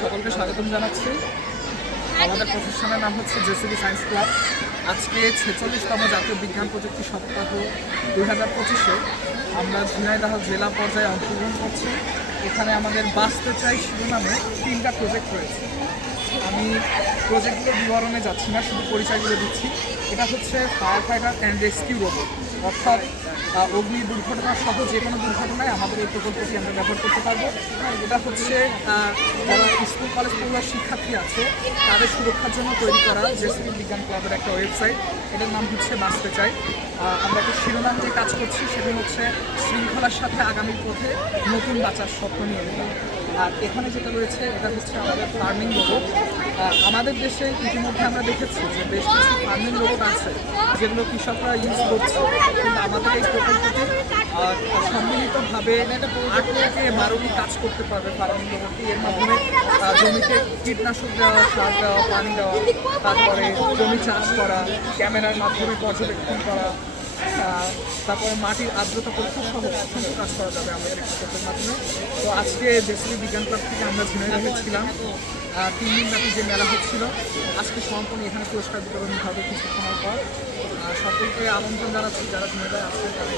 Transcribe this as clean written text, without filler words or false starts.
সকলকে স্বাগতম জানাচ্ছি। আমাদের প্রতিষ্ঠানের নাম হচ্ছে জেসিবি সায়েন্স ক্লাব। আজকে 46তম জাতীয় বিজ্ঞান প্রযুক্তি সপ্তাহ 2025-এ আমরা ঝিনাইদহ জেলা পর্যায়ে অংশগ্রহণ করছি। এখানে আমাদের বাঁচতে চাই শিরোনামে 3টা প্রজেক্ট রয়েছে। আমি প্রজেক্টগুলোর বিবরণে যাচ্ছি না, শুধু পরিচয়গুলো দিচ্ছি। এটা হচ্ছে fire fighter and rescue robot, অর্থাৎ অগ্নি দুর্ঘটনা সহ যে কোনো দুর্ঘটনায় আমাদের এই প্রকল্পটি আমরা ব্যবহার করতে পারবো। এটা হচ্ছে যারা স্কুল কলেজ পড়ুয়ার শিক্ষার্থী আছে তাদের সুরক্ষার জন্য তৈরি করা জেসিবি বিজ্ঞান ক্লাবের একটা ওয়েবসাইট। এটার নাম হচ্ছে বাঁচতে চাই। আমরা একটা শিরোনাম দিয়ে কাজ করছি, সেটি হচ্ছে শৃঙ্খলার সাথে আগামীর পথে নতুন বাঁচার স্বপ্ন নিয়ে এলাম। আর এখানে যেটা রয়েছে এটা হচ্ছে আমাদের ফার্মিং রোবট। আমাদের দেশে ইতিমধ্যে আমরা দেখেছি যে বেশ কিছু ফার্মিং রোবট আছে যেগুলো কৃষকরা ইউজ করছে, কিন্তু আমাদের এই প্রকল্পটি সম্মিলিতভাবে 8 থেকে 12টি কাজ করতে পারবে ফার্মিং রোবটটি। এর মাধ্যমে জমিতে কীটনাশক দেওয়া, সার দেওয়া, পানি দেওয়া, তারপরে জমি চাষ করা, ক্যামেরার মাধ্যমে পর্যবেক্ষণ করা, তারপরে মাটির আর্দ্রতা পরীক্ষা সহ অসংখ্য কাজ করা যাবে আমাদের এই প্রকল্পের মাধ্যমে। তো আজকে জেসিবি বিজ্ঞান ক্লাব থেকে আমরা ঝিনাইদহে ছিলাম। 3 দিন ব্যাপী যে মেলা হচ্ছিল, আজকে সম্পূর্ণ এখানে পুরস্কার বিতরণ হবে কিছু সময় পর। সকলকে আমন্ত্রণ জানাচ্ছি যারা ঝিনাইদহে আসতে পারে।